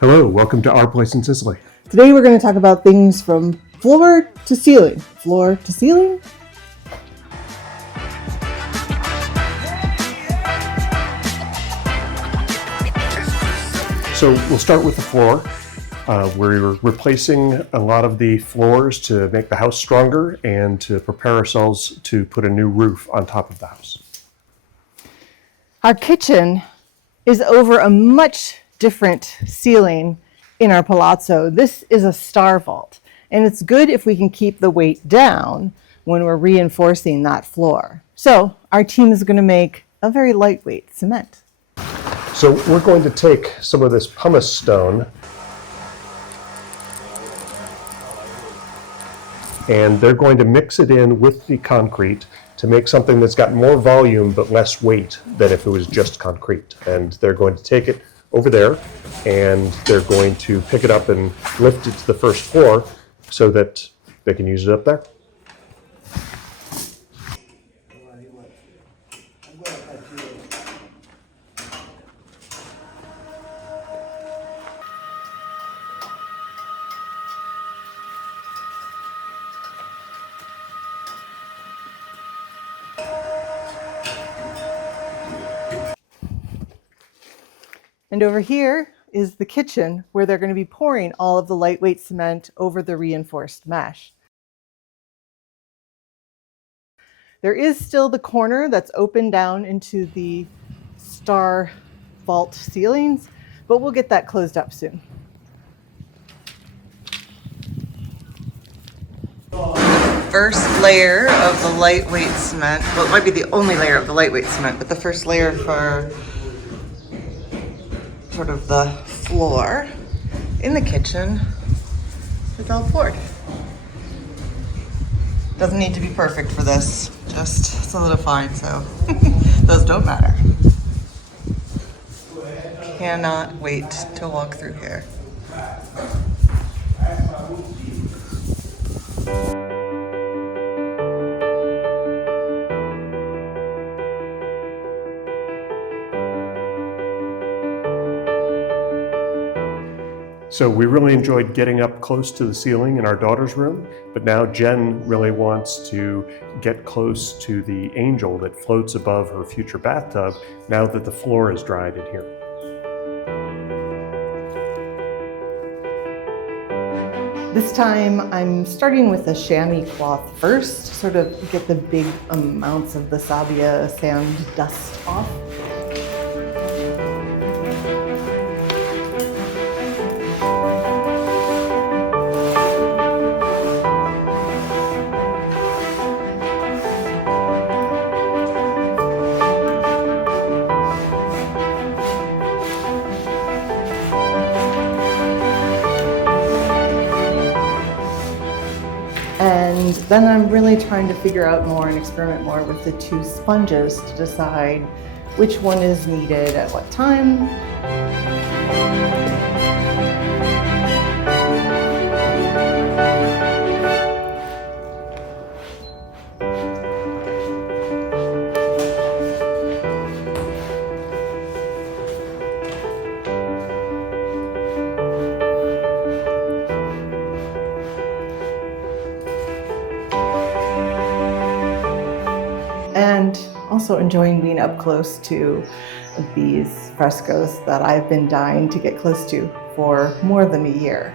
Hello, welcome to Our Place in Sicily. Today we're going to talk about things from floor to ceiling. Floor to ceiling? So we'll start with the floor. We're replacing a lot of the floors to make the house stronger and to prepare ourselves to put a new roof on top of the house. Our kitchen is over a much different ceiling in our palazzo. This is a star vault, and it's good if we can keep the weight down when we're reinforcing that floor. So our team is going to make a very lightweight cement. So we're going to take some of this pumice stone and they're going to mix it in with the concrete to make something that's got more volume but less weight than if it was just concrete. And they're going to take it over there and they're going to pick it up and lift it to the first floor so that they can use it up there. And over here is the kitchen where they're going to be pouring all of the lightweight cement over the reinforced mesh. There is still the corner that's open down into the star vault ceilings, but we'll get that closed up soon. First layer of the lightweight cement, well, it might be the only layer of the lightweight cement, but the first layer for sort of the floor in the kitchen is all poured. Doesn't need to be perfect for this, just solidified, so those don't matter. Cannot wait to walk through here. So we really enjoyed getting up close to the ceiling in our daughter's room, but now Jen really wants to get close to the angel that floats above her future bathtub now that the floor is dried in here. This time I'm starting with a chamois cloth first, sort of get the big amounts of the sabia sand dust off. And then I'm really trying to figure out more and experiment more with the two sponges to decide which one is needed at what time. And also enjoying being up close to these frescoes that I've been dying to get close to for more than a year.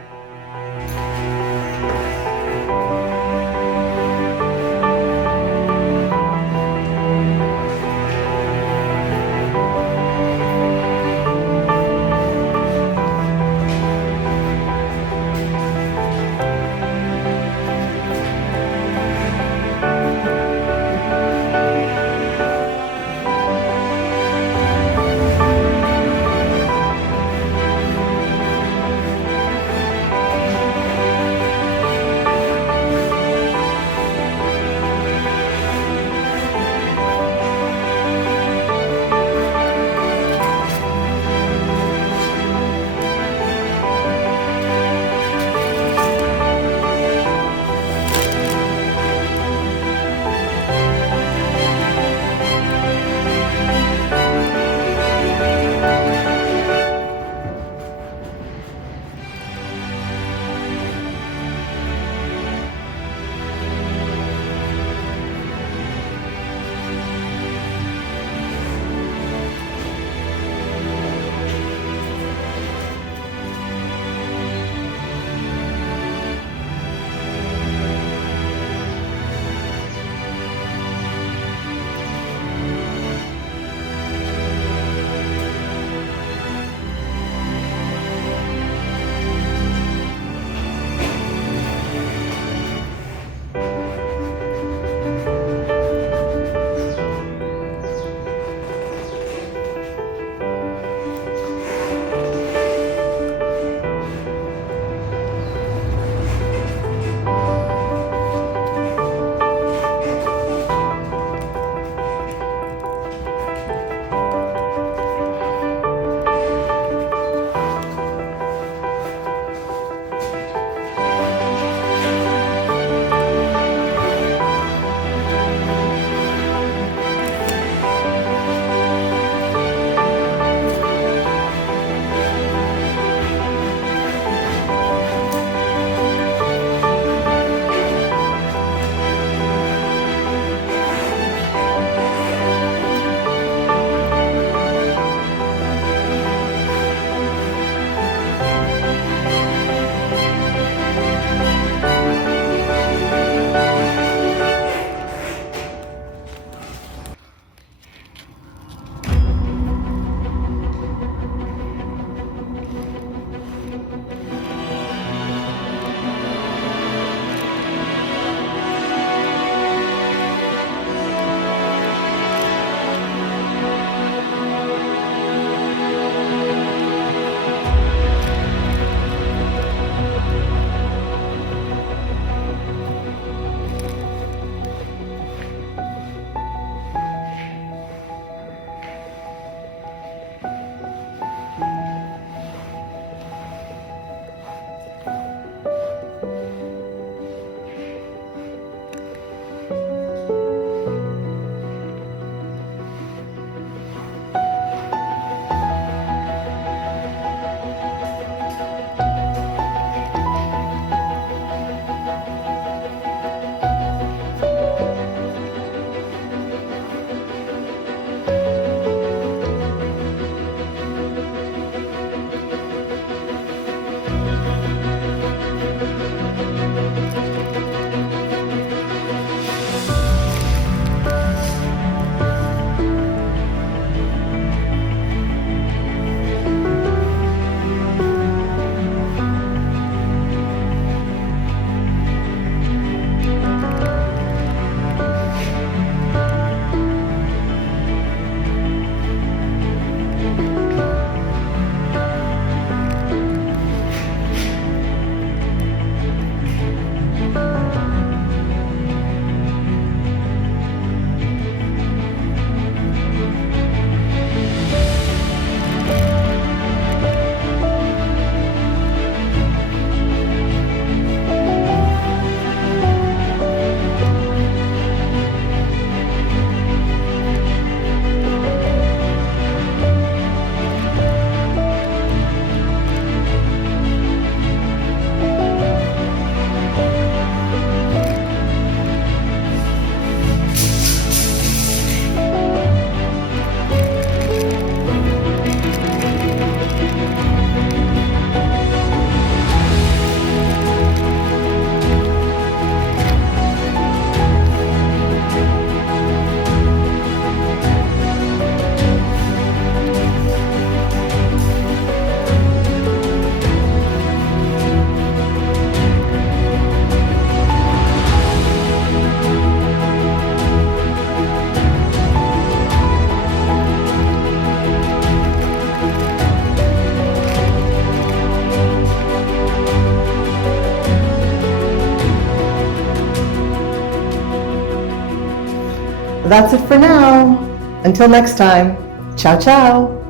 That's it for now. Until next time, ciao ciao.